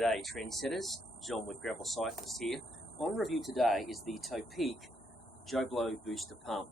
G'day trendsetters, JOM of Gravel Cyclist here. On review today is the Topeak JoeBlow Booster Pump.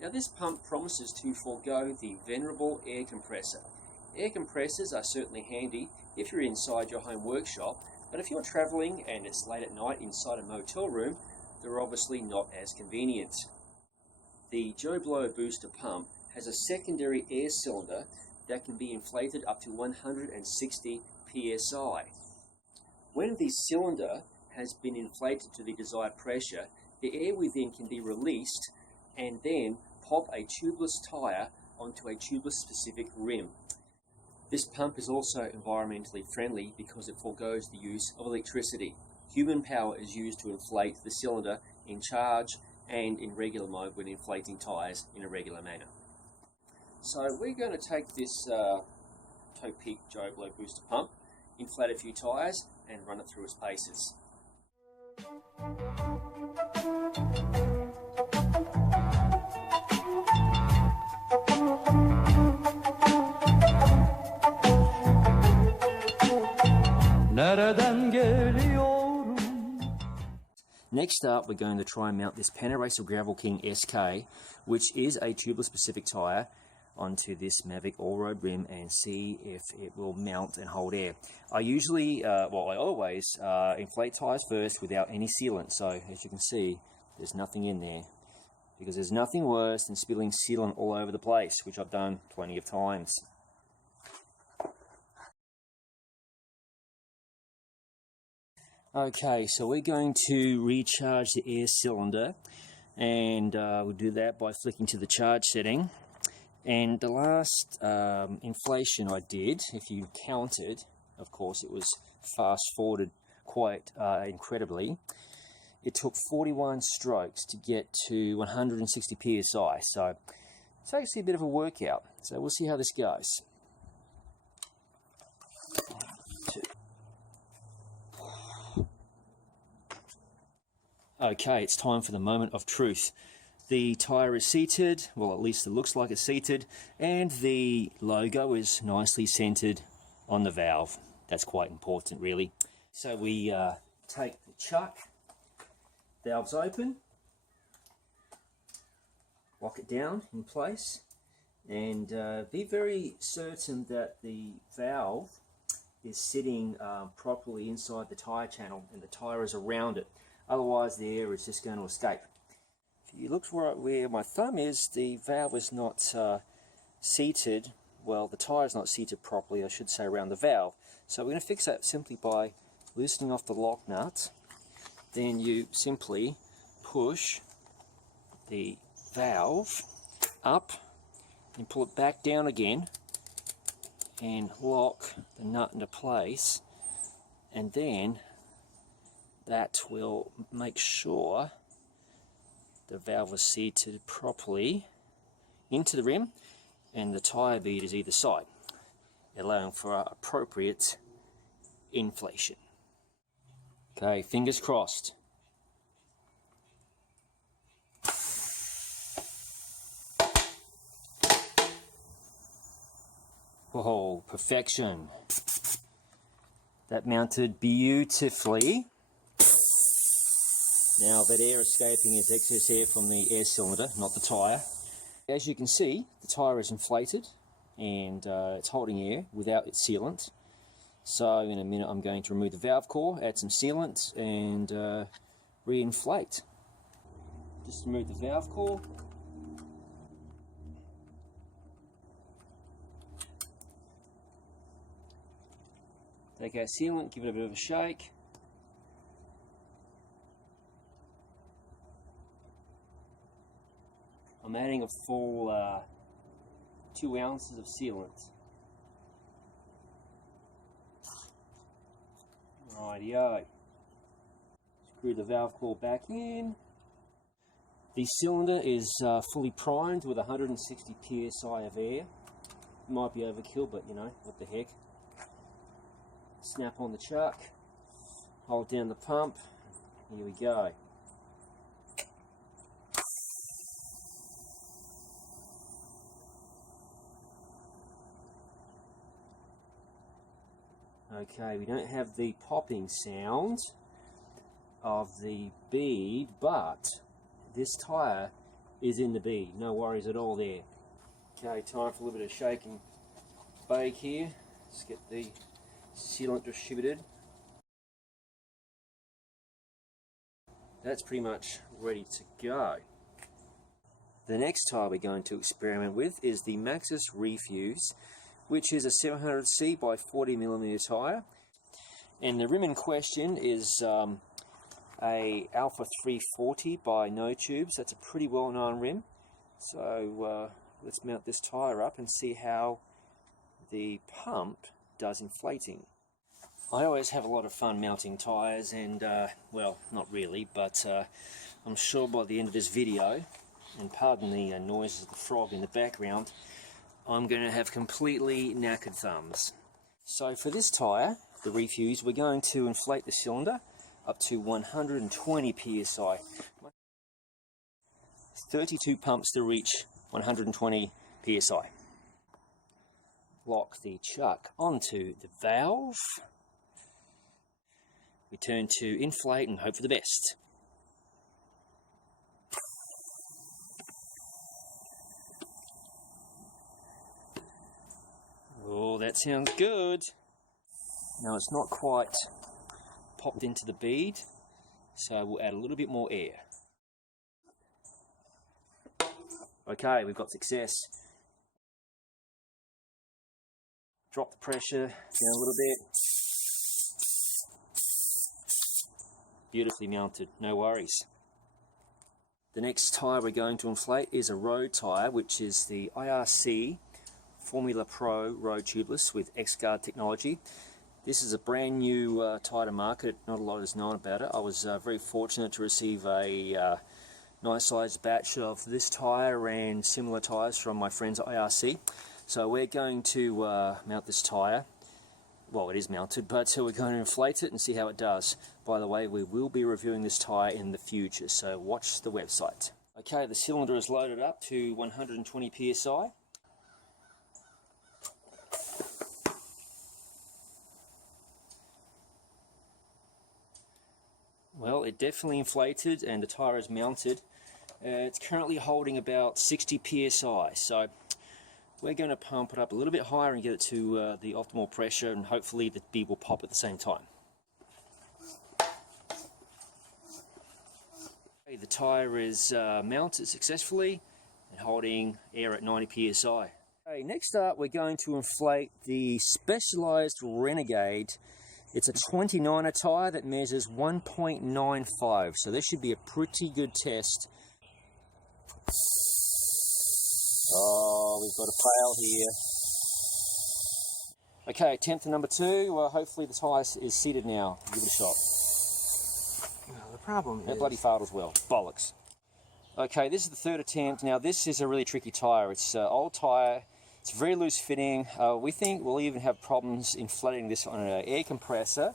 Now this pump promises to forego the venerable air compressor. Air compressors are certainly handy if you're inside your home workshop, but if you're travelling and it's late at night inside a motel room, they're obviously not as convenient. The JoeBlow Booster Pump has a secondary air cylinder that can be inflated up to 160 psi. When the cylinder has been inflated to the desired pressure, the air within can be released and then pop a tubeless tyre onto a tubeless specific rim. This pump is also environmentally friendly because it forgoes the use of electricity. Human power is used to inflate the cylinder in charge and in regular mode when inflating tyres in a regular manner. So we're going to take this Topeak JoeBlow Booster Pump, inflate a few tyres and run it through its paces. Nereden geliyorum? Next up, we're going to try and mount this Panaracer Gravel King SK, which is a tubeless specific tyre, onto this Mavic Allroad rim and see if it will mount and hold air. I usually, I always inflate tyres first without any sealant. So as you can see, there's nothing in there, because there's nothing worse than spilling sealant all over the place, which I've done plenty of times. Okay, so we're going to recharge the air cylinder, and we'll do that by flicking to the charge setting. And the last inflation I did, if you counted, of course it was fast forwarded quite incredibly. It took 41 strokes to get to 160 psi, so it's actually a bit of a workout. So we'll see how this goes. Okay, it's time for the moment of truth. The tyre is seated, well at least it looks like it's seated, and the logo is nicely centered on the valve. That's quite important really. So we take the chuck, valve's open, lock it down in place, and be very certain that the valve is sitting properly inside the tyre channel and the tyre is around it. Otherwise the air is just going to escape. If you look where my thumb is, the valve is not seated, well the tyre is not seated properly, I should say, around the valve. So we're going to fix that simply by loosening off the lock nut. Then you simply push the valve up and pull it back down again and lock the nut into place, and then that will make sure the valve is seated properly into the rim and the tyre bead is either side, allowing for appropriate inflation. Okay, fingers crossed. Oh, perfection. That mounted beautifully. Now that air escaping is excess air from the air cylinder, not the tyre. As you can see, the tyre is inflated and it's holding air without its sealant. So in a minute I'm going to remove the valve core, add some sealant and re-inflate. Just remove the valve core. Take our sealant, give it a bit of a shake. I'm adding a full 2 ounces of sealant. Rightio. Screw the valve core back in. The cylinder is fully primed with 160 psi of air. Might be overkill, but you know, what the heck. Snap on the chuck, hold down the pump, here we go. Okay, we don't have the popping sound of the bead, but this tyre is in the bead. No worries at all there. Okay, time for a little bit of shake and bake here. Let's get the sealant distributed. That's pretty much ready to go. The next tyre we're going to experiment with is the Maxxis Refuse, which is a 700C by 40mm tyre. And the rim in question is a Alpha 340 by No Tubes. That's a pretty well-known rim. So let's mount this tyre up and see how the pump does inflating. I always have a lot of fun mounting tyres, and well, not really, but I'm sure by the end of this video, and pardon the noises of the frog in the background, I'm going to have completely knackered thumbs. So for this tyre, the Refuse, we're going to inflate the cylinder up to 120 psi. 32 pumps to reach 120 psi. Lock the chuck onto the valve. We turn to inflate and hope for the best. Oh, that sounds good. Now it's not quite popped into the bead, so we'll add a little bit more air. Okay, we've got success. Drop the pressure down a little bit. Beautifully mounted, no worries. The next tyre we're going to inflate is a road tyre, which is the IRC Formula Pro Tubeless with X-Guard technology. This is a brand new tyre to market. Not a lot is known about it. I was very fortunate to receive a nice sized batch of this tyre and similar tyres from my friends at IRC. So we're going to mount this tyre. Well, it is mounted, but we're going to inflate it and see how it does. By the way, we will be reviewing this tyre in the future, so watch the website. Okay, the cylinder is loaded up to 120 psi. Well, it definitely inflated and the tyre is mounted. It's currently holding about 60 psi, so we're going to pump it up a little bit higher and get it to the optimal pressure, and hopefully the bead will pop at the same time. Okay, the tyre is mounted successfully and holding air at 90 psi. Okay, next up we're going to inflate the Specialized Renegade. It's a 29er tyre that measures 1.95, so this should be a pretty good test. Oh, we've got a fail here. Okay, attempt to number 2. Hopefully the tyre is seated now. Give it a shot. Well, the problem That is... bloody failed as well. Bollocks. Okay, this is the 3rd attempt. Now this is a really tricky tyre. It's an old tyre. It's very loose fitting. We think we'll even have problems inflating this on an air compressor.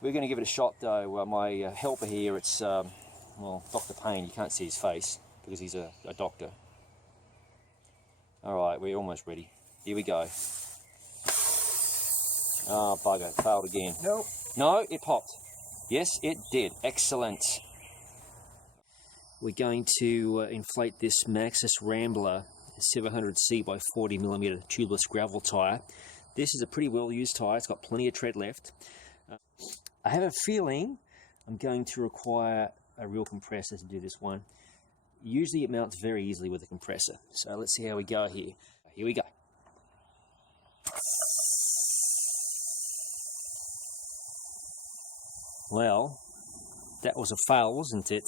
We're going to give it a shot though. My helper here, it's, well, Dr. Payne. You can't see his face because he's a doctor. Alright, we're almost ready. Here we go. Oh, bugger. Failed again. Nope. No, it popped. Yes, it did. Excellent. We're going to inflate this Maxxis Rambler 700C by 40mm tubeless gravel tyre. This is a pretty well used tyre. It's got plenty of tread left. I have a feeling I'm going to require a real compressor to do this one. Usually it mounts very easily with a compressor. So let's see how we go here. Here we go. Well, that was a fail, wasn't it?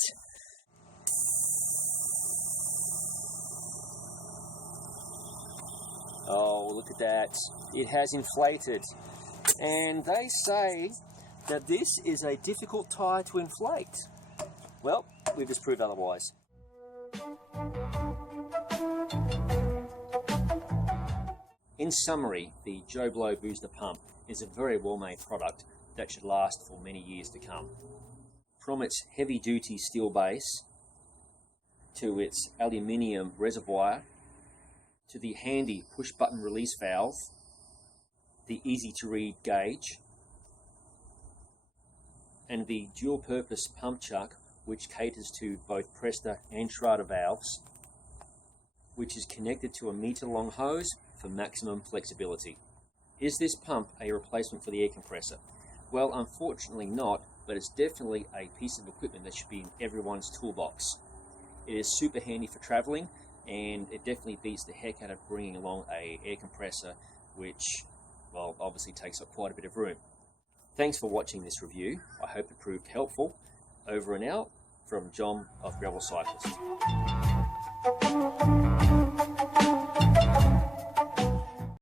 Oh, look at that. It has inflated. And they say that this is a difficult tyre to inflate. Well, we've just proved otherwise. In summary, the JoeBlow Booster Pump is a very well-made product that should last for many years to come. From its heavy-duty steel base, to its aluminium reservoir, to the handy push-button release valve, the easy-to-read gauge, and the dual purpose pump chuck, which caters to both Presta and Schrader valves, which is connected to a meter-long hose for maximum flexibility. Is this pump a replacement for the air compressor? Well, unfortunately not, but it's definitely a piece of equipment that should be in everyone's toolbox. It is super handy for traveling, and it definitely beats the heck out of bringing along an air compressor, which, well, obviously takes up quite a bit of room. Thanks for watching this review. I hope it proved helpful. Over and out from JOM of Gravel Cyclist.